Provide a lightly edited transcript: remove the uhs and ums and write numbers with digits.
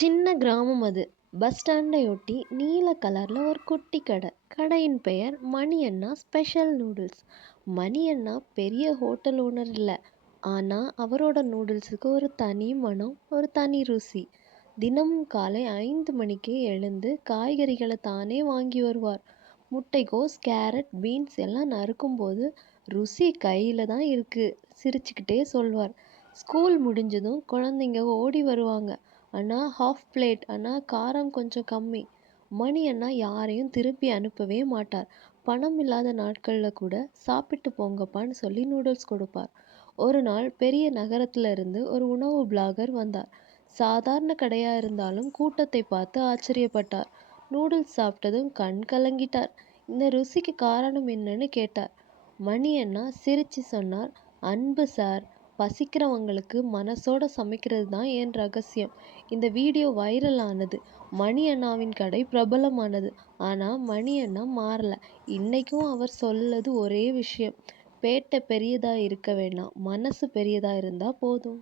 சின்ன கிராமம் அது. பஸ் ஸ்டாண்டையொட்டி நீல கலர்ல ஒரு குட்டி கடை. கடையின் பெயர் மணி அண்ணா ஸ்பெஷல் நூடுல்ஸ். மணி அண்ணா பெரிய ஹோட்டல் ஓனர் இல்ல. ஆனா அவரோட நூடுல்ஸுக்கு ஒரு தனி மனம், ஒரு தனி ருசி. தினமும் காலை 5 மணிக்கே எழுந்து காய்கறிகளை தானே வாங்கி வருவார். முட்டைக்கோஸ், கேரட், பீன்ஸ் எல்லாம் நறுக்கும்போது ருசி கையில தான் இருக்கு சிரிச்சுக்கிட்டே சொல்வார். ஸ்கூல் முடிஞ்சதும் குழந்தைங்க ஓடி வருவாங்க. அண்ணா ஹாஃப் பிளேட் அண்ணா, காரம் கொஞ்சம் கம்மி. மணி அண்ணா யாரையும் திருப்பி அனுப்பவே மாட்டார். பணம் இல்லாத நாட்கள்ல கூட சாப்பிட்டு போங்கப்பான்னு சொல்லி நூடுல்ஸ் கொடுப்பார். ஒரு நாள் பெரிய நகரத்துல இருந்து ஒரு உணவு பிளாகர் வந்தார். சாதாரண கடையா இருந்தாலும் கூட்டத்தை பார்த்து ஆச்சரியப்பட்டார். நூடுல்ஸ் சாப்பிட்டதும் கண் கலங்கிட்டார். இந்த ருசிக்கு காரணம் என்னன்னு கேட்டார். மணி அண்ணா சிரிச்சு சொன்னார், அன்பு சார். பசிக்கிறவங்களுக்கு மனசோட சமைக்கிறது தான் என் ரகசியம். இந்த வீடியோ வைரல் ஆனது. மணி அண்ணாவின் கடை பிரபலமானது. ஆனா மணி அண்ணா மாறல. இன்னைக்கும் அவர் சொல்லது ஒரே விஷயம். பேட்டை பெரியதா இருக்க வேண்டாம், மனசு பெரியதா இருந்தா போதும்.